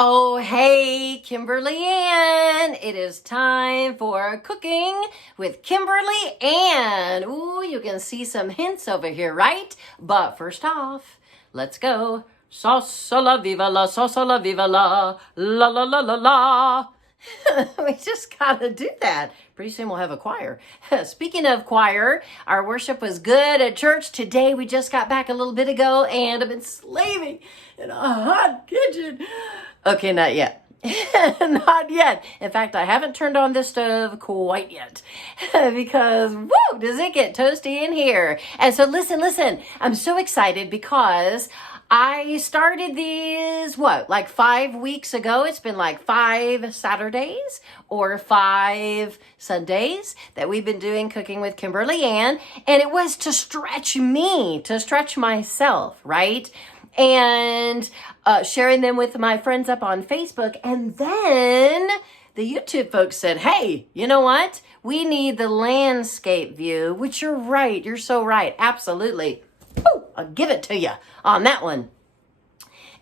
Oh, hey, Kimberly Ann. It is time for cooking with Kimberly Ann. Ooh, you can see some hints over here, right? But first off, let's go. Salsa la viva la, salsa la viva la, la la la la la. We just gotta do that. Pretty soon we'll have a choir. Speaking of choir, our worship was good at church today. We just got back a little bit ago and I've been slaving in a hot kitchen. Okay, not yet. Not yet. In fact, I haven't turned on this stove quite yet because, woo, does it get toasty in here. And so listen, I'm so excited because I started these, like 5 weeks ago. It's been like 5 Saturdays or 5 Sundays that we've been doing Cooking with Kimberly Ann. And it was to stretch me, to stretch myself, right? And sharing them with my friends up on Facebook. And then the YouTube folks said, hey, you know what? We need the landscape view, which you're right. You're so right. Absolutely. Ooh, I'll give it to you on that one.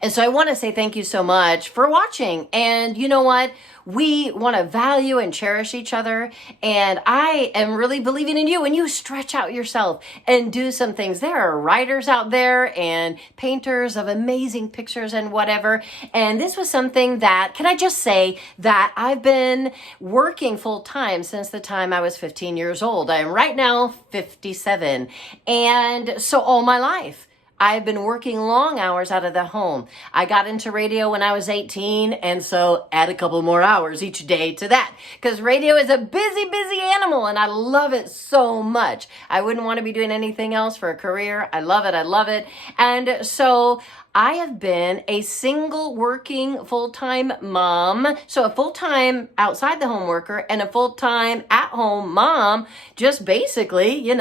And so I want to say thank you so much for watching. And you know what? We want to value and cherish each other. And I am really believing in you when you stretch out yourself and do some things. There are writers out there and painters of amazing pictures and whatever. And this was something that, can I just say that I've been working full time since the time I was 15 years old. I am right now 57. And so all my life, I've been working long hours out of the home. I got into radio when I was 18, and so add a couple more hours each day to that, because radio is a busy animal, and I love it so much. I wouldn't want to be doing anything else for a career. I love it. And so I have been a single working full-time mom, so a full-time outside the home worker and a full-time at-home mom, just basically,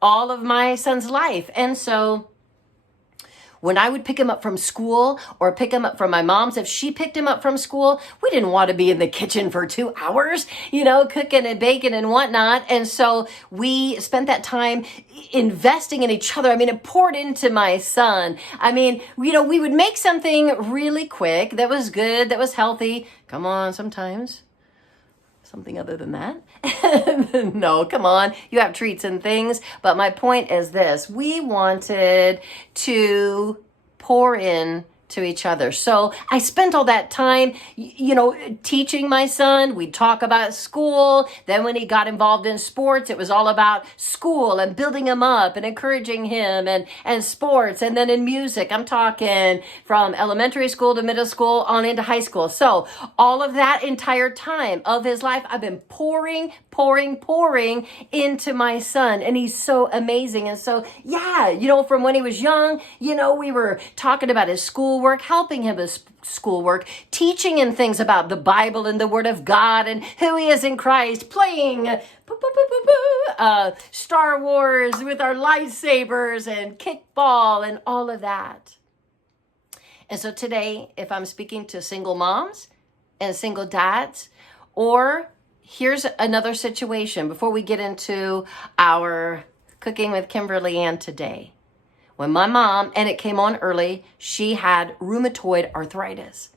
all of my son's life. And so when I would pick him up from school or pick him up from my mom's, if she picked him up from school, we didn't want to be in the kitchen for 2 hours, cooking and baking and whatnot. And so we spent that time investing in each other. I mean, it poured into my son. I mean, we would make something really quick that was good, that was healthy. Come on, sometimes. Something other than that? No, come on. You have treats and things. But my point is this. We wanted to pour in to each other. So I spent all that time, teaching my son. We'd talk about school. Then when he got involved in sports, it was all about school and building him up and encouraging him and sports. And then in music, I'm talking from elementary school to middle school on into high school. So all of that entire time of his life, I've been pouring into my son. And he's so amazing. And so, from when he was young, we were talking about his schoolwork, helping him with schoolwork, teaching him things about the Bible and the Word of God and who he is in Christ, playing Star Wars with our lightsabers and kickball and all of that. And so today, if I'm speaking to single moms and single dads, or here's another situation before we get into our Cooking with Kimberly Ann today. When my mom, and it came on early, she had rheumatoid arthritis.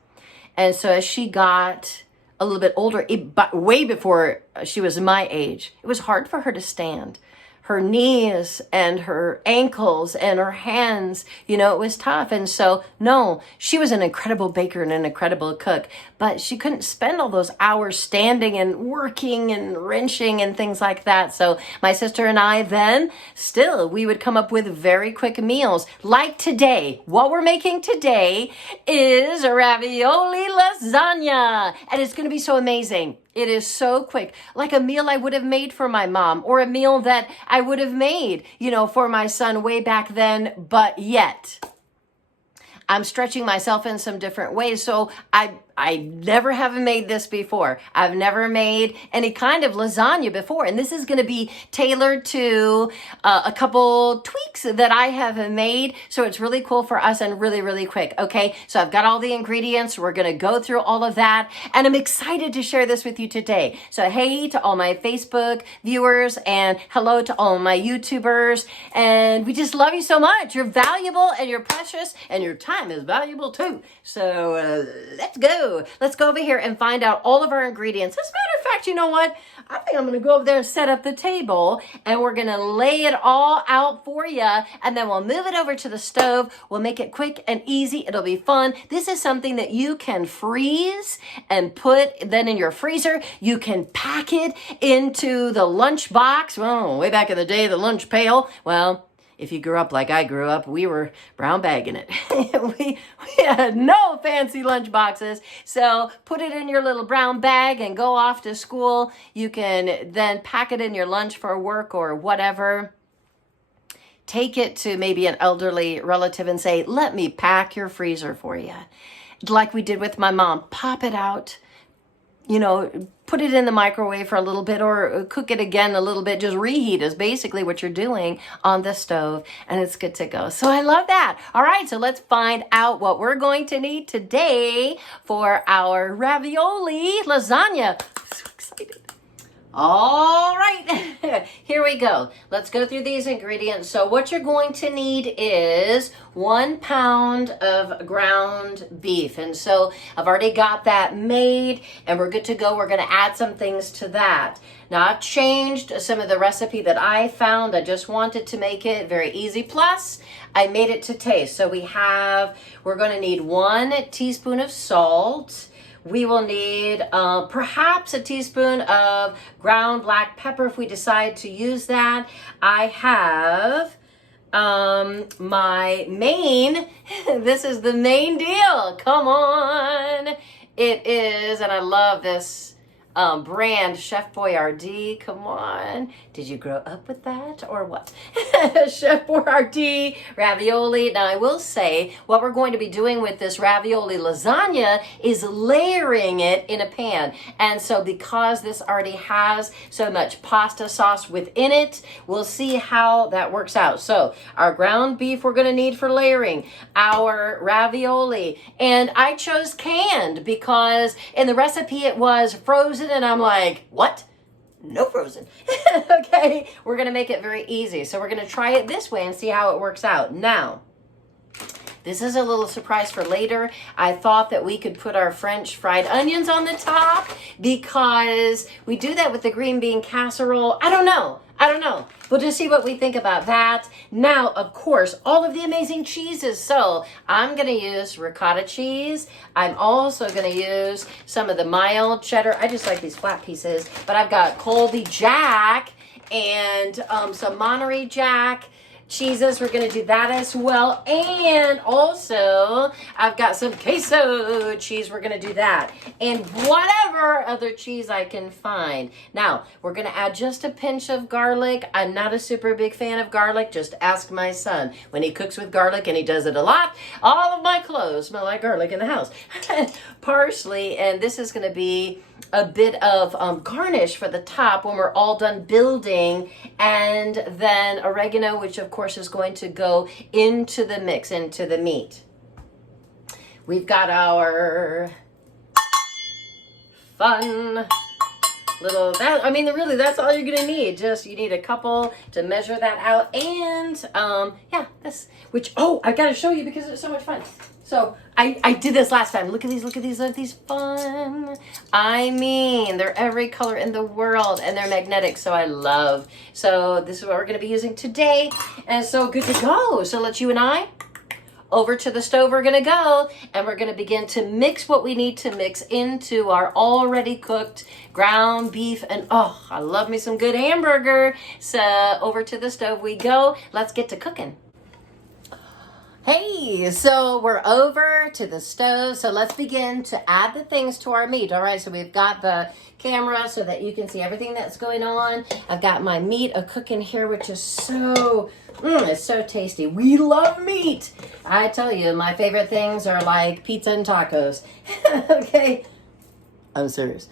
And so as she got a little bit older, way before she was my age, it was hard for her to stand. Her knees and her ankles and her hands, it was tough. And so, no, she was an incredible baker and an incredible cook, but she couldn't spend all those hours standing and working and wrenching and things like that. So my sister and I then, we would come up with very quick meals. Like today, what we're making today is Ravioli Lasagna. And it's going to be so amazing. It is so quick, like a meal I would have made for my mom or a meal that I would have made, for my son way back then, but yet I'm stretching myself in some different ways. So I never have made this before. I've never made any kind of lasagna before. And this is going to be tailored to a couple tweaks that I have made. So it's really cool for us and really quick. Okay, so I've got all the ingredients. We're going to go through all of that. And I'm excited to share this with you today. So hey to all my Facebook viewers and hello to all my YouTubers. And we just love you so much. You're valuable and you're precious and your time time is valuable too. So let's go. Let's go over here and find out all of our ingredients. As a matter of fact, you know what? I think I'm going to go over there and set up the table, and we're going to lay it all out for you, and then we'll move it over to the stove. We'll make it quick and easy. It'll be fun. This is something that you can freeze and put then in your freezer. You can pack it into the lunch box. Well, way back in the day, the lunch pail. Well, if you grew up like I grew up, we were brown bagging it. we had no fancy lunch boxes. So put it in your little brown bag and go off to school. You can then pack it in your lunch for work or whatever. Take it to maybe an elderly relative and say, let me pack your freezer for you. Like we did with my mom. Pop it out. You know, put it in the microwave for a little bit or cook it again a little bit. Just reheat is basically what you're doing on the stove, and it's good to go. So I love that. All right, so let's find out what we're going to need today for our ravioli lasagna. I'm so excited. All right, here we go. Let's go through these ingredients. So what you're going to need is 1 pound of ground beef. And so I've already got that made and we're good to go. We're going to add some things to that. Now I've changed some of the recipe that I found. I just wanted to make it very easy. Plus I made it to taste. So we're going to need 1 teaspoon of salt. We will need perhaps a teaspoon of ground black pepper if we decide to use that. I have my main, this is the main deal. Come on. It is, and I love this brand, Chef Boyardee. Come on. Did you grow up with that or what? Chef Boyardee ravioli. Now I will say what we're going to be doing with this ravioli lasagna is layering it in a pan. And so because this already has so much pasta sauce within it, we'll see how that works out. So our ground beef we're going to need for layering, our ravioli, and I chose canned because in the recipe it was frozen and I'm like, what? No frozen. Okay, we're going to make it very easy. So we're going to try it this way and see how it works out. Now, this is a little surprise for later. I thought that we could put our French fried onions on the top because we do that with the green bean casserole. I don't know. We'll just see what we think about that. Now, of course, all of the amazing cheeses. So I'm going to use ricotta cheese. I'm also going to use some of the mild cheddar. I just like these flat pieces. But I've got Colby Jack and some Monterey Jack cheeses. We're going to do that as well. And also, I've got some queso cheese. We're going to do that. And whatever other cheese I can find. Now, we're going to add just a pinch of garlic. I'm not a super big fan of garlic. Just ask my son. When he cooks with garlic, and he does it a lot, all of my clothes smell like garlic in the house. Parsley, and this is going to be a bit of garnish for the top when we're all done building, and then oregano, which of course is going to go into the mix, into the meat. We've got our fun little, really that's all you're gonna need. Just you need a couple to measure that out, and I gotta show you because it's so much fun. So I did this last time. Look at these, aren't these fun? I mean, they're every color in the world and they're magnetic, so I love. So this is what we're gonna be using today, and so good to go. So let's you and I over to the stove we're gonna go, and we're gonna begin to mix what we need to mix into our already cooked ground beef. And oh, I love me some good hamburger. So over to the stove we go. Let's get to cooking. Hey, so we're over to the stove. So let's begin to add the things to our meat. All right, so we've got the camera so that you can see everything that's going on. I've got my meat cooking here, which is it's so tasty. We love meat. I tell you, my favorite things are like pizza and tacos. Okay, I'm serious.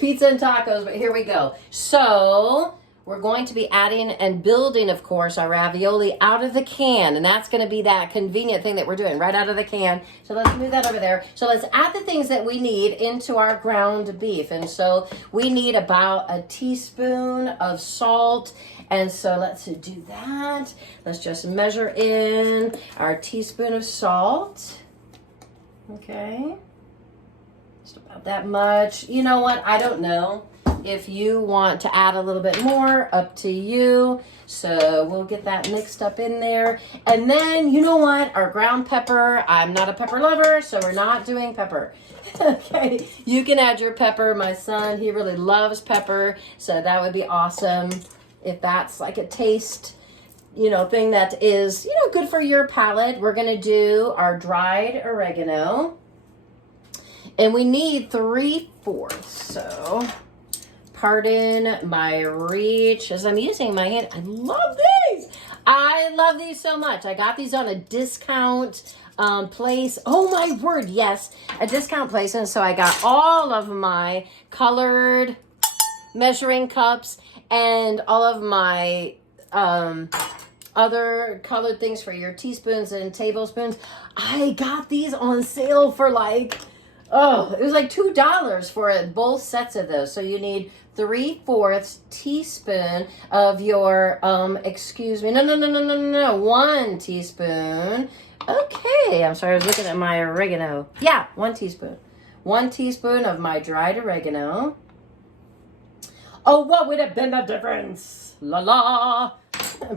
Pizza and tacos, but here we go. So we're going to be adding and building, of course, our ravioli out of the can. And that's going to be that convenient thing that we're doing right out of the can. So let's move that over there. So let's add the things that we need into our ground beef. And so we need about a teaspoon of salt. And so let's do that. Let's just measure in our teaspoon of salt. Okay. Just about that much. You know what? I don't know. If you want to add a little bit more, up to you. So we'll get that mixed up in there. And then, you know what? Our ground pepper, I'm not a pepper lover, so we're not doing pepper. Okay, you can add your pepper. My son, he really loves pepper, so that would be awesome if that's like a taste, you know, thing that is, you know, good for your palate. We're going to do our dried oregano. And we need 3/4. So pardon my reach as I'm using my hand. I love these. I love these so much. I got these on a discount place. Oh my word, yes, a discount place. And so I got all of my colored measuring cups and all of my other colored things for your teaspoons and tablespoons. I got these on sale for like, oh, it was like $2 for both sets of those. So you need 3/4 teaspoon of your, excuse me, no, 1 teaspoon. Okay, I'm sorry, I was looking at my oregano. Yeah, 1 teaspoon. 1 teaspoon of my dried oregano. Oh, what would have been the difference? La la.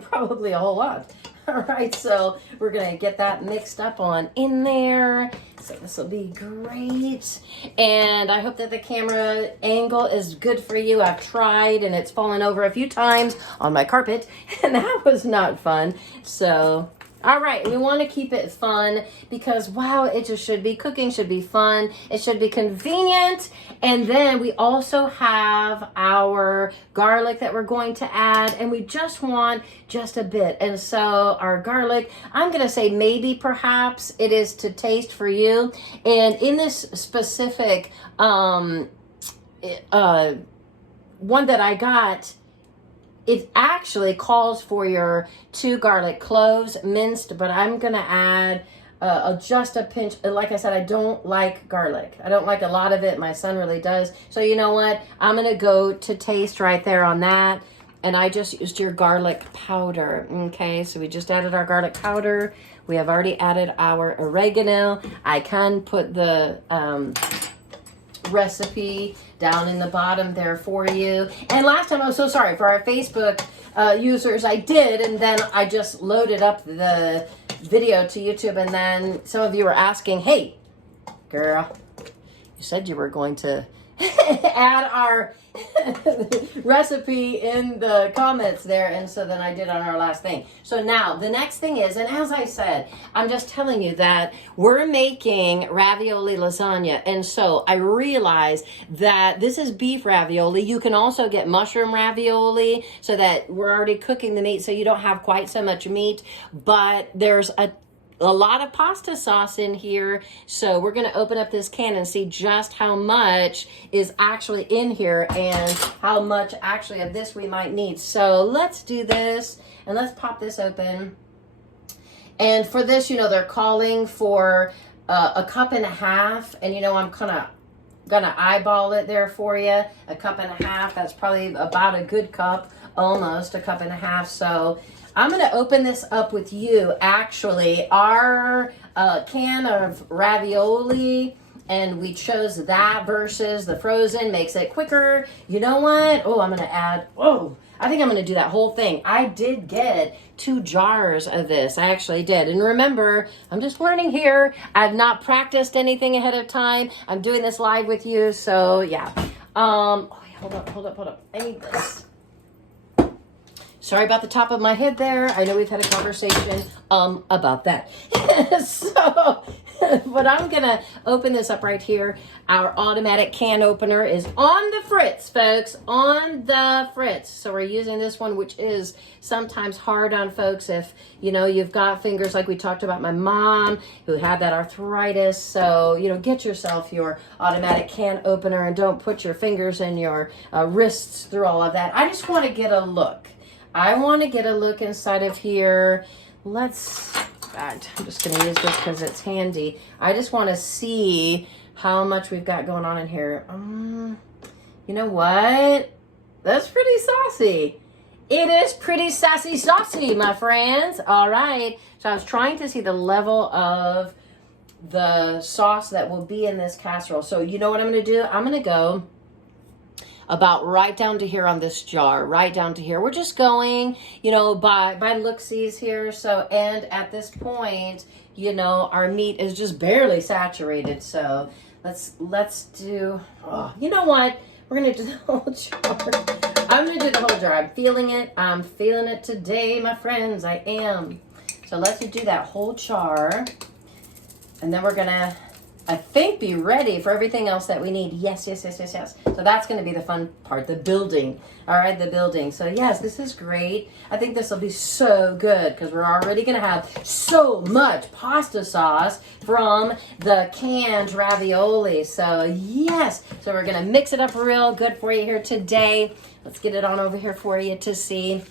Probably a whole lot. All right, so we're going to get that mixed up on in there. So this will be great. And I hope that the camera angle is good for you. I've tried and it's fallen over a few times on my carpet and that was not fun. So, all right, we want to keep it fun because, wow, it just should be. Cooking should be fun. It should be convenient. And then we also have our garlic that we're going to add, and we just want just a bit. And so our garlic, I'm going to say maybe perhaps it is to taste for you. And in this specific one that I got, it actually calls for your 2 garlic cloves minced, but I'm going to add just a pinch. Like I said, I don't like garlic. I don't like a lot of it. My son really does. So you know what? I'm going to go to taste right there on that. And I just used your garlic powder. Okay, so we just added our garlic powder. We have already added our oregano. I can put the recipe down in the bottom there for you. And last time, I'm so sorry for our Facebook users, I did, and then I just loaded up the video to YouTube, and then some of you were asking, hey, girl, you said you were going to add our recipe in the comments there, and so then I did on our last thing. So now the next thing is, and as I said, I'm just telling you that we're making ravioli lasagna, and so I realized that this is beef ravioli. You can also get mushroom ravioli, so that we're already cooking the meat, so you don't have quite so much meat, but there's a lot of pasta sauce in here. So we're going to open up this can and see just how much is actually in here and how much actually of this we might need. So let's do this and let's pop this open. And for this, you know, they're calling for a 1.5 cups. And you know, I'm kind of gonna eyeball it there for you. 1.5 cups, that's probably about a good cup, almost 1.5 cups. So I'm going to open this up with you. Actually, our can of ravioli, and we chose that versus the frozen, makes it quicker. You know what? Oh, I'm going to add, I think I'm going to do that whole thing. I did get 2 jars of this. I actually did. And remember, I'm just learning here. I've not practiced anything ahead of time. I'm doing this live with you. So, yeah. Hold up. I need this. Sorry about the top of my head there. I know we've had a conversation about that. So, but I'm gonna open this up right here. Our automatic can opener is on the fritz, folks, on the fritz. So we're using this one, which is sometimes hard on folks if, you know, you've got fingers like we talked about my mom who had that arthritis. So, you know, get yourself your automatic can opener and don't put your fingers and your wrists through all of that. I just want to get a look. I want to get a look inside of here. I'm just going to use this because it's handy. I just want to see how much we've got going on in here. You know what? That's pretty saucy. It is pretty saucy, my friends. All right. So I was trying to see the level of the sauce that will be in this casserole. So you know what I'm going to do? I'm going to go about right down to here on this jar, right down to here. We're just going, you know, by look-sees here. So, and at this point, you know, our meat is just barely saturated. So let's do, you know what? We're going to do the whole jar. I'm going to do the whole jar. I'm feeling it. I'm feeling it today, my friends. I am. So let's do that whole jar. And then we're going to, I think, be ready for everything else that we need. Yes. So that's going to be the fun part, the building. All right, the building. So yes, this is great. I think this will be so good because we're already going to have so much pasta sauce from the canned ravioli. So yes, so we're going to mix it up real good for you here today. Let's get it on over here for you to see.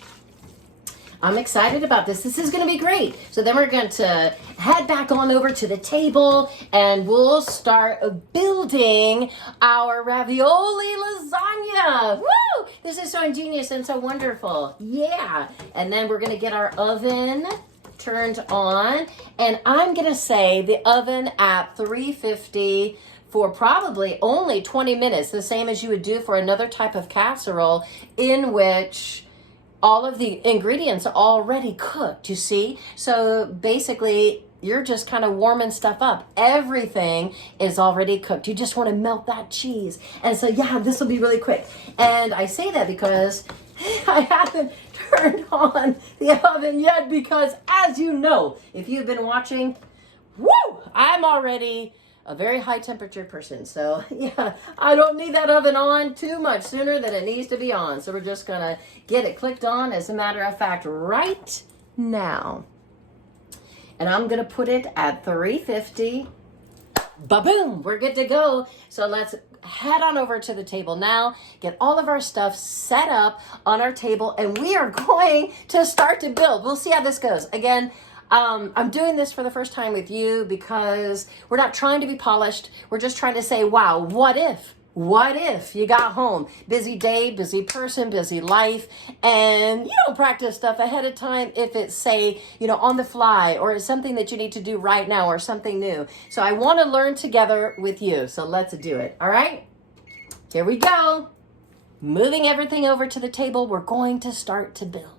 I'm excited about this. This is going to be great. So then we're going to head back on over to the table and we'll start building our ravioli lasagna. Woo! This is so ingenious and so wonderful. Yeah. And then we're going to get our oven turned on. And I'm going to say the oven at 350 for probably only 20 minutes, the same as you would do for another type of casserole in which all of the ingredients are already cooked, you see? So basically, you're just kind of warming stuff up. Everything is already cooked. You just want to melt that cheese. And so, yeah, this will be really quick. And I say that because I haven't turned on the oven yet because, as you know, if you've been watching, I'm already a very high temperature person. So yeah, I don't need that oven on too much sooner than it needs to be on. So we're just gonna get it clicked on, as a matter of fact, right now. And I'm gonna put it at 350. Ba-boom, we're good to go. So let's head on over to the table now, get all of our stuff set up on our table, and we are going to start to build. We'll see how this goes. Again, I'm doing this for the first time with you because we're not trying to be polished. We're just trying to say, wow, what if? What if you got home? Busy day, busy person, busy life, and you don't practice stuff ahead of time if it's, say, you know, on the fly, or it's something that you need to do right now, or something new. So I want to learn together with you. So let's do it. All right? Here we go. Moving everything over to the table, we're going to start to build.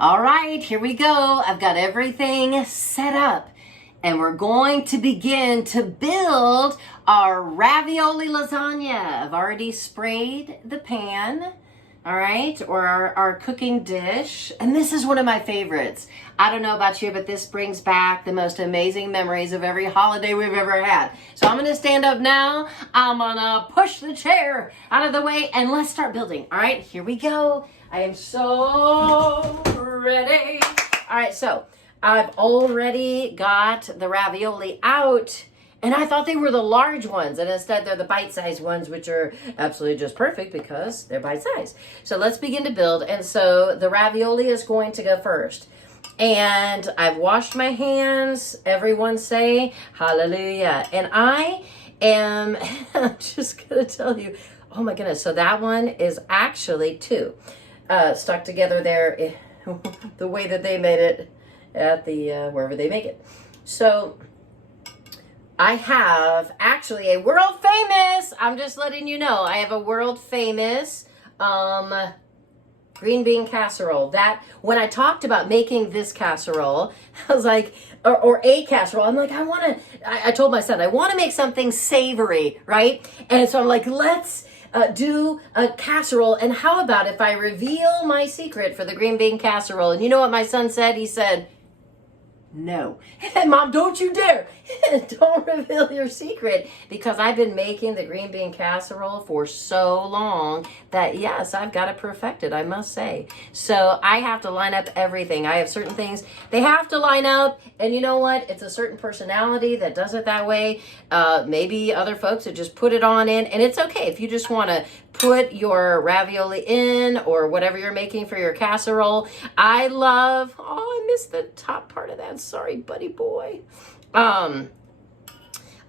All right, here we go. I've got everything set up and we're going to begin to build our ravioli lasagna. I've already sprayed the pan, all right, or our cooking dish. And this is one of my favorites. I don't know about you, but this brings back the most amazing memories of every holiday we've ever had. So I'm gonna stand up now. I'm gonna push the chair out of the way and let's start building. All right, here we go. I am so ready. All right, so I've already got the ravioli out, and I thought they were the large ones, and instead they're the bite-sized ones, which are absolutely just perfect because they're bite-sized. So let's begin to build. And so the ravioli is going to go first. And I've washed my hands. Everyone say hallelujah. And I am, I'm just gonna tell you, oh my goodness. So that one is actually two. Stuck together there the way that they made it at the wherever they make it. So I have actually a world famous, I'm just letting you know, I have a world famous green bean casserole. That when I talked about making this casserole, I was like, or a casserole, I'm like, I told my son, I want to make something savory, right? And so I'm like, let's do a casserole. And how about if I reveal my secret for the green bean casserole? And you know what my son said? He said, no. Mom, don't you dare. Don't reveal your secret, because I've been making the green bean casserole for so long that yes, I've got it perfected, I must say. So I have to line up everything. I have certain things they have to line up, and you know what? It's a certain personality that does it that way. Maybe other folks that just put it on in, and it's okay if you just want to put your ravioli in or whatever you're making for your casserole. I missed the top part of that. Sorry, buddy boy.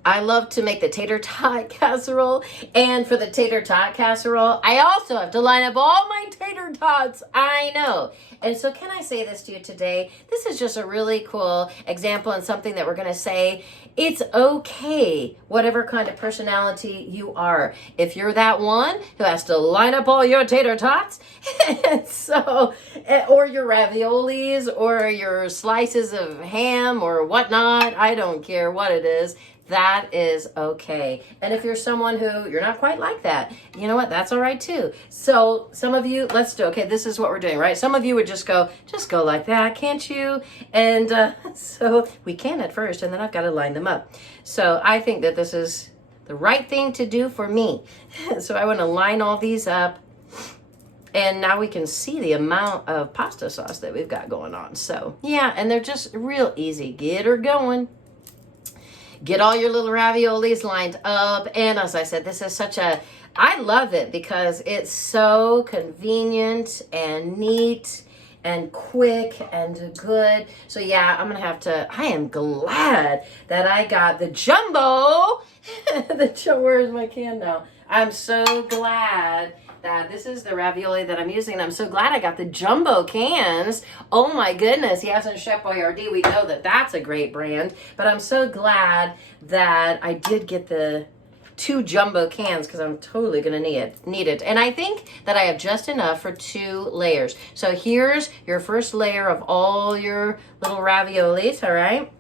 I love to make the tater tot casserole, and for the tater tot casserole, I also have to line up all my tater tots. I know. And so can I say this to you today? This is just a really cool example and something that we're going to say. It's okay, whatever kind of personality you are. If you're that one who has to line up all your tater tots, or your raviolis, or your slices of ham or whatnot, I don't care what it is. That is okay. And if you're someone who you're not quite like that, you know what? That's all right too. So some of you, okay, this is what we're doing, right? Some of you would just go like that, can't you? And so we can at first, and then I've got to line them up. So I think that this is the right thing to do for me. So I want to line all these up. And now we can see the amount of pasta sauce that we've got going on. So yeah, and they're just real easy. Get her going. Get all your little raviolis lined up. And as I said, this is I love it because it's so convenient and neat and quick and good. So yeah, I am glad that I got the jumbo. Where's my can now? I'm so glad that this is the ravioli that I'm using. I'm so glad I got the jumbo cans. Oh my goodness. Yes, and Chef Boyardee, we know that that's a great brand, but I'm so glad that I did get the 2 jumbo cans, because I'm totally going to need it. And I think that I have just enough for 2 layers. So here's your first layer of all your little raviolis, all right?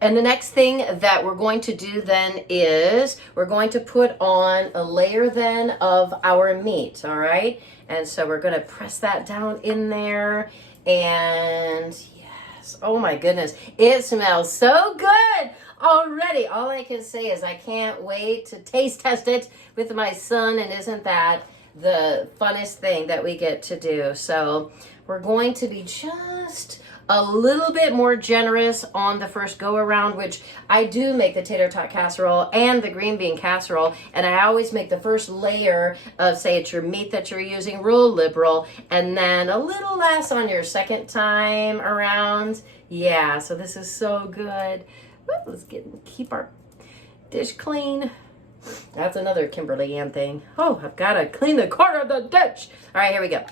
And the next thing that we're going to do then is we're going to put on a layer then of our meat, all right? And so we're going to press that down in there. And yes, oh my goodness, it smells so good already. All I can say is I can't wait to taste test it with my son. And isn't that the funnest thing that we get to do? So we're going to be just a little bit more generous on the first go around, which I do make the tater tot casserole and the green bean casserole, and I always make the first layer of, say it's your meat that you're using, real liberal, and then a little less on your second time around. Yeah, so this is so good. Let's keep our dish clean. That's another Kimberly Ann thing. Oh, I've got to clean the corner of the dish. All right, here we go.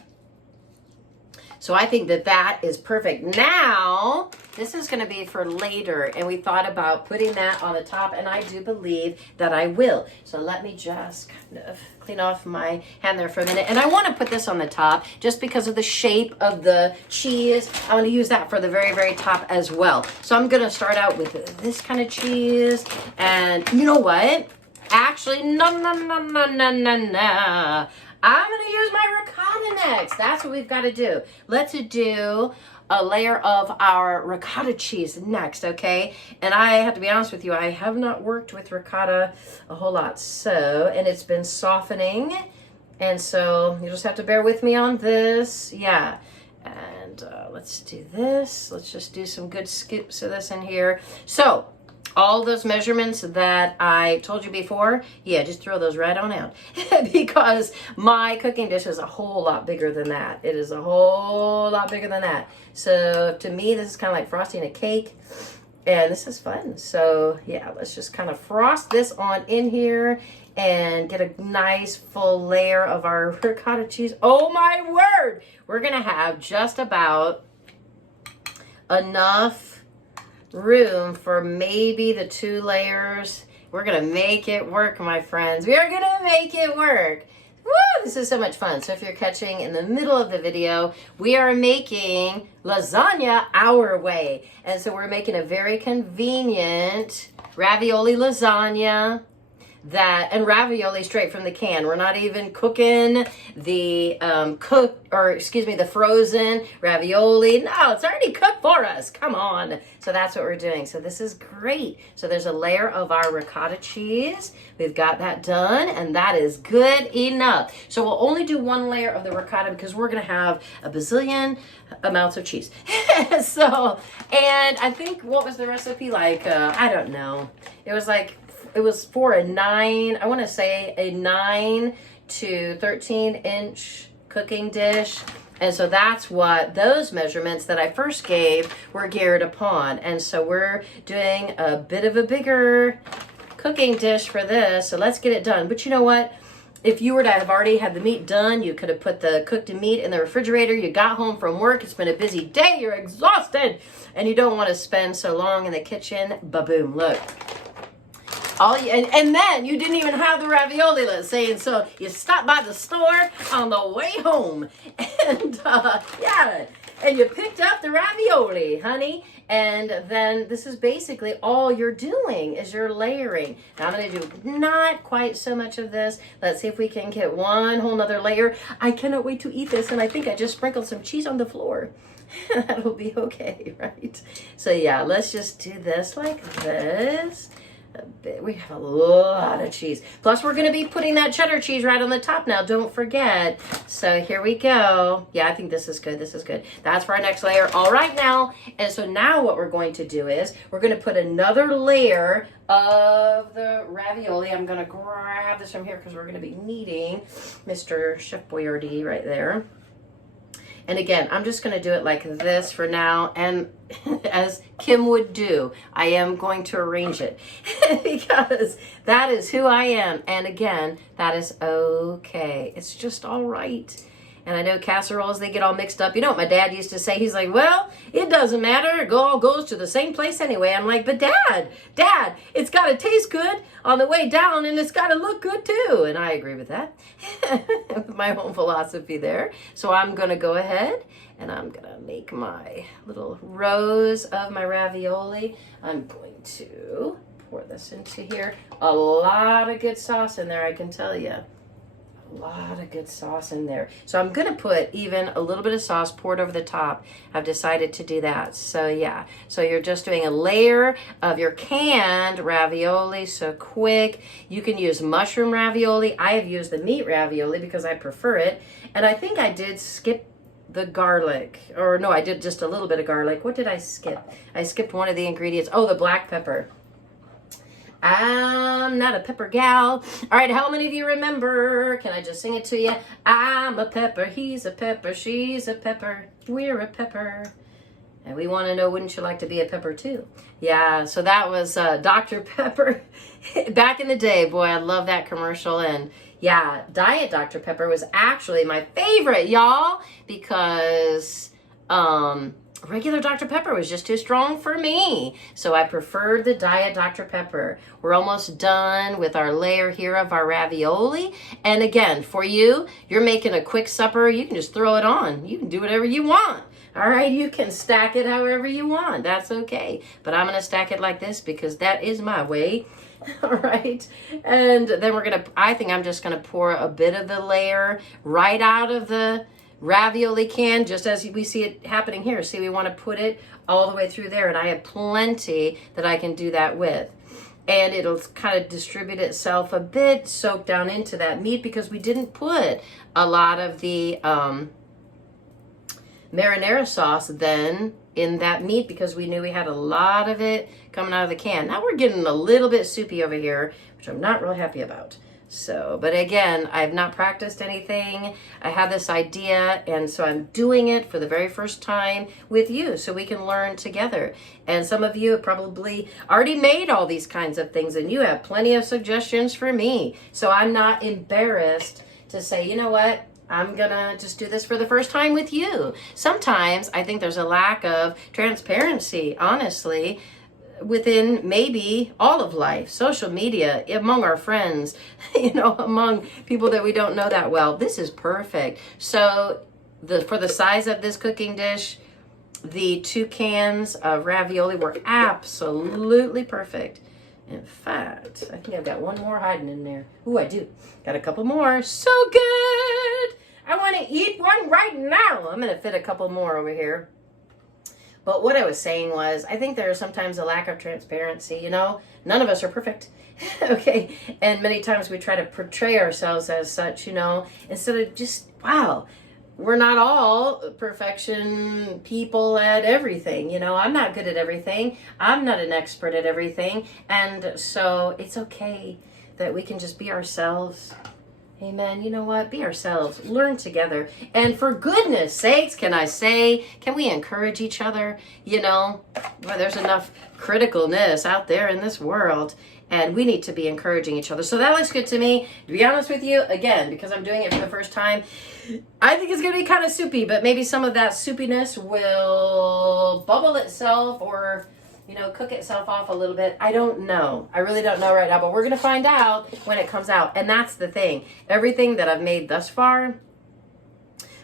So I think that is perfect. Now, this is going to be for later, and we thought about putting that on the top, and I do believe that I will. So let me just kind of clean off my hand there for a minute. And I want to put this on the top just because of the shape of the cheese. I want to use that for the very, very top as well. So I'm going to start out with this kind of cheese. And you know what? Actually, no. I'm going to use my ricotta next. That's what we've got to do. Let's do a layer of our ricotta cheese next, okay? And I have to be honest with you, I have not worked with ricotta a whole lot. So, and it's been softening. And so you just have to bear with me on this. Yeah. And let's do this. Let's just do some good scoops of this in here. So, all those measurements that I told you before, yeah, just throw those right on out because my cooking dish is a whole lot bigger than that. It is a whole lot bigger than that. So to me, this is kind of like frosting a cake, and this is fun. So yeah, let's just kind of frost this on in here and get a nice full layer of our ricotta cheese. Oh my word! We're gonna have just about enough room for maybe the 2 layers. We're gonna make it work, my friends. We are gonna make it work. Woo! This is so much fun. So if you're catching in the middle of the video, we are making lasagna our way. And so we're making a very convenient ravioli lasagna. and ravioli straight from the can. We're not even cooking the the frozen ravioli. No, it's already cooked for us. Come on. So that's what we're doing. So this is great. So there's a layer of our ricotta cheese. We've got that done, and that is good enough. So we'll only do one layer of the ricotta because we're going to have a bazillion amounts of cheese. So, and I think, what was the recipe like? I don't know. It was for a 9, I want to say a 9 to 13 inch cooking dish. And so that's what those measurements that I first gave were geared upon. And so we're doing a bit of a bigger cooking dish for this. So let's get it done. But you know what? If you were to have already had the meat done, you could have put the cooked meat in the refrigerator. You got home from work. It's been a busy day. You're exhausted. And you don't want to spend so long in the kitchen. Ba-boom. Look. And then you didn't even have the ravioli, let's say, and so you stopped by the store on the way home, and and you picked up the ravioli, honey, and then this is basically all you're doing is you're layering. Now I'm going to do not quite so much of this. Let's see if we can get one whole nother layer. I cannot wait to eat this, and I think I just sprinkled some cheese on the floor. That'll be okay, right? So yeah, let's just do this like this. We have a lot of cheese. Plus, we're going to be putting that cheddar cheese right on the top now. Don't forget. So here we go. Yeah, I think this is good. This is good. That's for our next layer. All right now. And so now what we're going to do is we're going to put another layer of the ravioli. I'm going to grab this from here because we're going to be needing Mr. Chef Boyardee right there. And again, I'm just going to do it like this for now. And as Kim would do, I am going to arrange it because that is who I am. And again, that is okay. It's just all right. And I know casseroles, they get all mixed up. You know what my dad used to say? He's like, well, it doesn't matter. It all goes to the same place anyway. I'm like, but Dad, it's got to taste good on the way down and it's got to look good too. And I agree with that. With my own philosophy there. So I'm going to go ahead and I'm going to make my little rows of my ravioli. I'm going to pour this into here. A lot of good sauce in there, I can tell you. A lot of good sauce in there. So I'm going to put even a little bit of sauce poured over the top. I've decided to do that. So yeah, so you're just doing a layer of your canned ravioli. So quick. You can use mushroom ravioli. I have used the meat ravioli because I prefer it. And I think I did skip the garlic, or no, I did just a little bit of garlic. What did I skip? I skipped one of the ingredients. Oh, the black pepper. I'm not a pepper gal. All right, how many of you remember? Can I just sing it to you? I'm a pepper, he's a pepper, she's a pepper, we're a pepper. And we want to know, wouldn't you like to be a pepper too? Yeah, so that was Dr. Pepper. Back in the day, boy, I love that commercial. And yeah, Diet Dr. Pepper was actually my favorite, y'all, because regular Dr. Pepper was just too strong for me. So I preferred the Diet Dr. Pepper. We're almost done with our layer here of our ravioli. And again, for you, you're making a quick supper. You can just throw it on. You can do whatever you want. All right, you can stack it however you want. That's okay. But I'm going to stack it like this because that is my way. All right. And then I think I'm just going to pour a bit of the layer right out of the ravioli can, just as we see it happening here. See, we want to put it all the way through there, and I have plenty that I can do that with. And it'll kind of distribute itself a bit, soak down into that meat, because we didn't put a lot of the marinara sauce then in that meat because we knew we had a lot of it coming out of the can. Now we're getting a little bit soupy over here, which I'm not real happy about. So, but again, I've not practiced anything. I have this idea, and so I'm doing it for the very first time with you so we can learn together. And some of you have probably already made all these kinds of things, and you have plenty of suggestions for me. So I'm not embarrassed to say, you know what? I'm gonna just do this for the first time with you. Sometimes I think there's a lack of transparency, honestly, within maybe all of life, social media, among our friends, among people that we don't know that well. This is perfect. So for the size of this cooking dish, the 2 cans of ravioli were absolutely perfect. In fact, I think I've got one more hiding in there. Ooh, I do. Got a couple more. So good. I want to eat one right now. I'm going to fit a couple more over here. But what I was saying was, I think there is sometimes a lack of transparency. You know, none of us are perfect. Okay. And many times we try to portray ourselves as such, you know, instead of just, wow, we're not all perfection people at everything. You know, I'm not good at everything. I'm not an expert at everything. And so it's okay that we can just be ourselves. Amen. You know what? Be ourselves. Learn together. And for goodness sakes, can I say, can we encourage each other? You know, well, there's enough criticalness out there in this world, and we need to be encouraging each other. So that looks good to me. To be honest with you, again, because I'm doing it for the first time, I think it's going to be kind of soupy, but maybe some of that soupiness will bubble itself or, you know, cook itself off a little bit. I don't know. I really don't know right now, but we're going to find out when it comes out. And that's the thing. Everything that I've made thus far,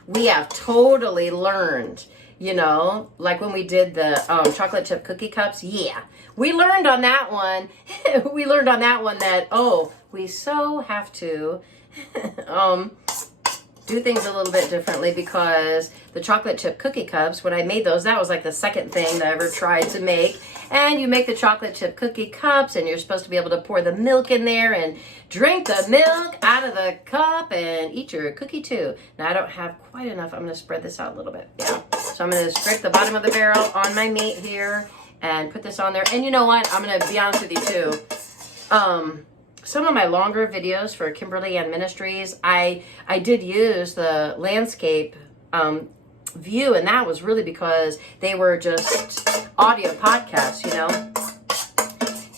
we have totally learned, you know, like when we did the chocolate chip cookie cups. Yeah, we learned on that one. We learned on that one that, oh, we so have to do things a little bit differently, because the chocolate chip cookie cups, when I made those, that was like the second thing that I ever tried to make. And you make the chocolate chip cookie cups, and you're supposed to be able to pour the milk in there and drink the milk out of the cup and eat your cookie too. Now I don't have quite enough. I'm going to spread this out a little bit. Yeah. So I'm going to scrape the bottom of the barrel on my meat here and put this on there. And you know what? I'm going to be honest with you too. Some of my longer videos for Kimberly and Ministries, I did use the landscape view, and that was really because they were just audio podcasts, you know.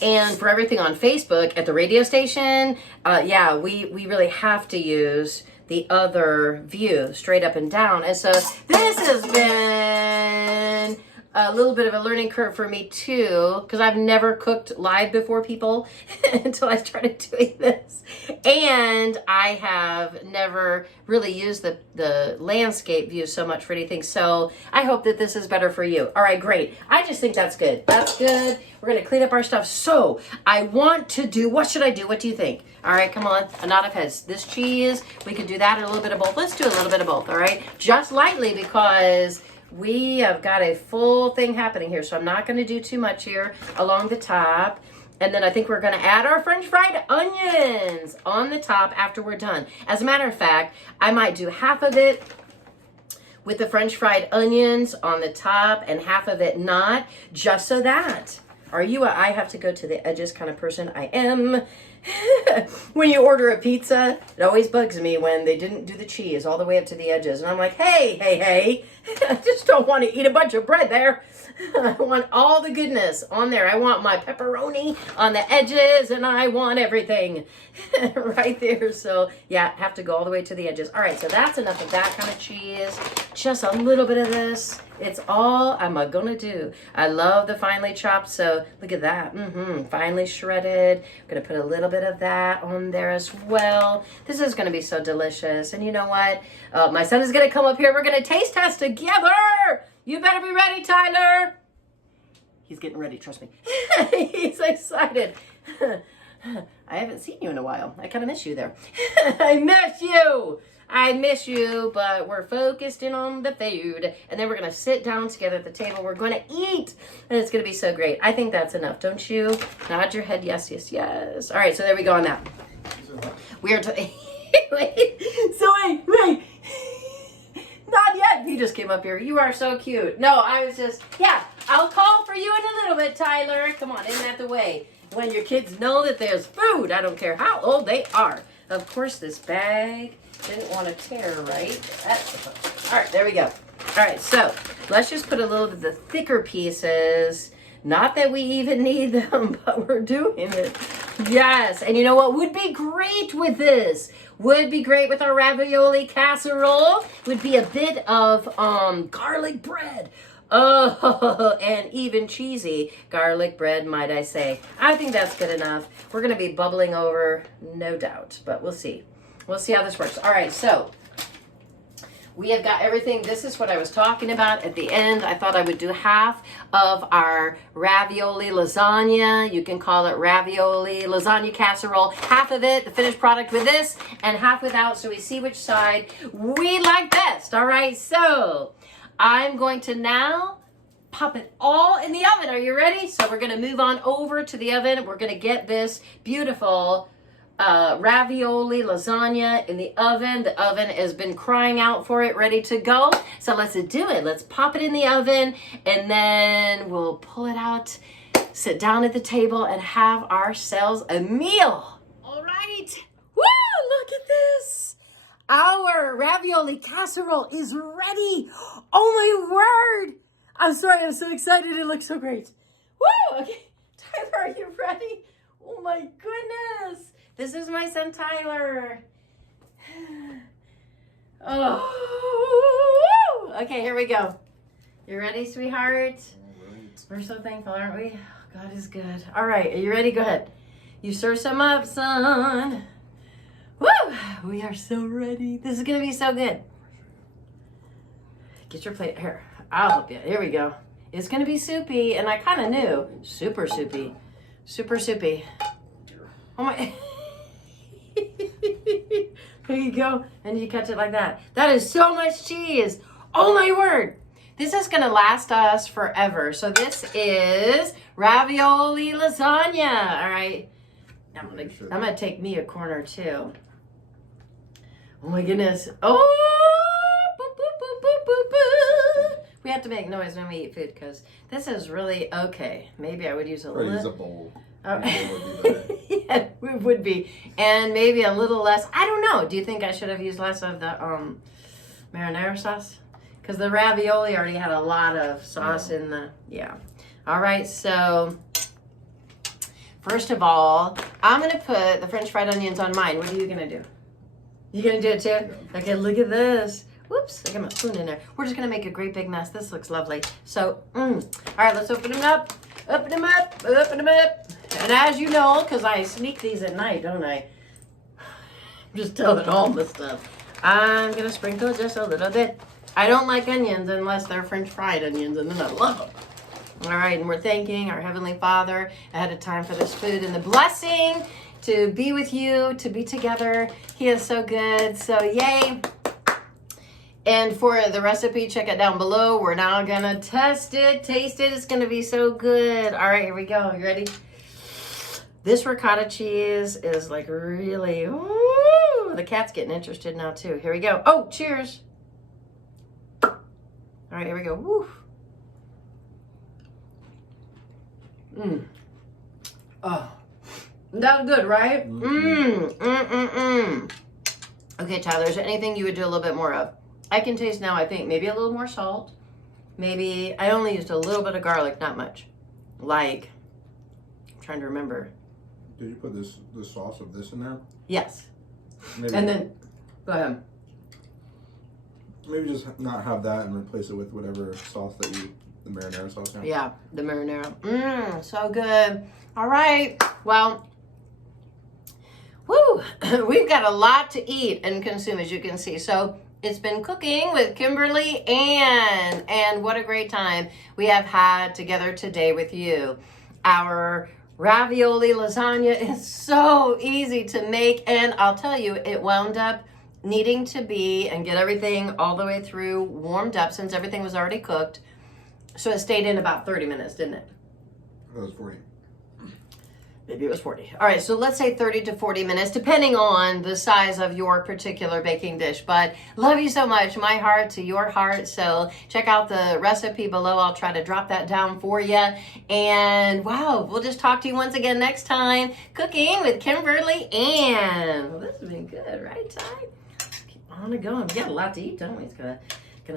And for everything on Facebook at the radio station, yeah, we really have to use the other view, straight up and down. And so this has been a little bit of a learning curve for me too, because I've never cooked live before people until I started doing this. And I have never really used the landscape view so much for anything. So I hope that this is better for you. All right, great. I just think that's good. That's good. We're going to clean up our stuff. So I want to do, what should I do? What do you think? All right, come on. A nod of heads. This cheese, we could do that or a little bit of both. Let's do a little bit of both, all right? Just lightly, because we have got a full thing happening here. So I'm not going to do too much here along the top. And then I think we're going to add our French fried onions on the top after we're done. As a matter of fact, I might do half of it with the French fried onions on the top and half of it not, just so that, are you a I have to go to the edges kind of person? I am. When you order a pizza, it always bugs me when they didn't do the cheese all the way up to the edges. And I'm like, hey, I just don't want to eat a bunch of bread there. I want all the goodness on there. I want my pepperoni on the edges, and I want everything right there. So yeah, have to go all the way to the edges. All right, so that's enough of that kind of cheese. Just a little bit of this. It's all I'm gonna do. I love the finely chopped, so look at that. Finely shredded. I'm gonna put a little bit of that on there as well. This is gonna be so delicious. And you know what? My son is gonna come up here. We're gonna taste test together. You better be ready, Tyler. He's getting ready, trust me. He's excited. I haven't seen you in a while. I kind of miss you there. I miss you, but we're focused in on the food. And then we're going to sit down together at the table. We're going to eat. And it's going to be so great. I think that's enough, don't you? Nod your head. Yes, yes, yes. All right, so there we go on that. We are... wait. Not yet. You just came up here. You are so cute. No, I was just... Yeah, I'll call for you in a little bit, Tyler. Come on, isn't that the way? When your kids know that there's food, I don't care how old they are. Of course, this bag didn't want to tear, right? All right, there we go. All right, so let's just put a little of the thicker pieces. Not that we even need them, but we're doing it. Yes, and you know what would be great with this? Would be great with our ravioli casserole. Would be a bit of garlic bread. Oh, and even cheesy garlic bread, might I say. I think that's good enough. We're going to be bubbling over, no doubt, but we'll see. We'll see how this works. All right, so We have got everything. This is what I was talking about at the end. I thought I would do half of our ravioli lasagna. You can call it ravioli lasagna casserole. Half of it, the finished product with this, and half without, so we see which side we like best. All right, so I'm going to now pop it all in the oven. Are you ready? So we're going to move on over to the oven. We're going to get this beautiful ravioli lasagna in the oven. The oven has been crying out for it, ready to go. So let's do it. Let's pop it in the oven, and then we'll pull it out, sit down at the table, and have ourselves a meal. All right. Woo! Look at this. Our ravioli casserole is ready. Oh my word. I'm sorry, I'm so excited. It looks so great. Woo! Okay, Tyler, are you ready? Oh my goodness. This is my son, Tyler. Oh, okay, here we go. You ready, sweetheart? Right. We're so thankful, aren't we? Oh, God is good. All right, are you ready? Go ahead. You stir some up, son. Woo! We are so ready. This is gonna be so good. Get your plate here. I'll help you. Here we go. It's gonna be soupy, and I kind of knew. Super soupy. Super soupy. Oh my. There you go. And you catch it like that. That is so much cheese. Oh my word. This is gonna last us forever. So this is ravioli lasagna. All right. I'm gonna take me a corner too. Oh my goodness. Oh. Boop, boop, boop, boop, boop, boop. We have to make noise when we eat food because this is really okay. Maybe I would use a little. Use a bowl. Oh. Yeah, it would be. And maybe a little less. I don't know. Do you think I should have used less of the marinara sauce? Because the ravioli already had a lot of sauce in the, yeah. All right, so first of all, I'm going to put the French fried onions on mine. What are you going to do? You going to do it too? Yeah. Okay, look at this. Whoops, I got my spoon in there. We're just going to make a great big mess. This looks lovely. So, all right, let's open them up. Open them up, open them up. And as you know, because I sneak these at night, don't I? I'm just telling all the stuff. I'm going to sprinkle just a little bit. I don't like onions unless they're French fried onions, and then I love them. All right, and we're thanking our Heavenly Father ahead of time for this food and the blessing to be with you, to be together. He is so good. So, yay. And for the recipe, check it down below. We're now going to test it, taste it. It's going to be so good. All right, here we go. You ready? This ricotta cheese is like really, ooh, the cat's getting interested now too. Here we go. Oh, cheers. All right, here we go. Woo. Oh, that was good, right? Okay, Tyler, is there anything you would do a little bit more of? I can taste now, I think, maybe a little more salt. Maybe, I only used a little bit of garlic, not much. Like, I'm trying to remember. Did you put the sauce of this in there? Yes. Maybe, and then, go ahead. Maybe just not have that and replace it with whatever sauce that you, the marinara sauce. Now. Yeah, the marinara. So good. All right. Well, woo, we've got a lot to eat and consume, as you can see. So it's been cooking with Kimberly and what a great time we have had together today with you. Our ravioli lasagna is so easy to make, and I'll tell you, it wound up needing to be and get everything all the way through warmed up since everything was already cooked. So it stayed in about 30 minutes, didn't it? It was 40. Maybe it was 40. All right, so let's say 30 to 40 minutes, depending on the size of your particular baking dish. But love you so much, my heart to your heart. So check out the recipe below. I'll try to drop that down for you. And wow, we'll just talk to you once again next time. Cooking with Kimberly Ann. Well, this has been good, right, Ty? Keep on going. We got a lot to eat, don't we? It's gonna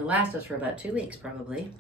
last us for about 2 weeks, probably.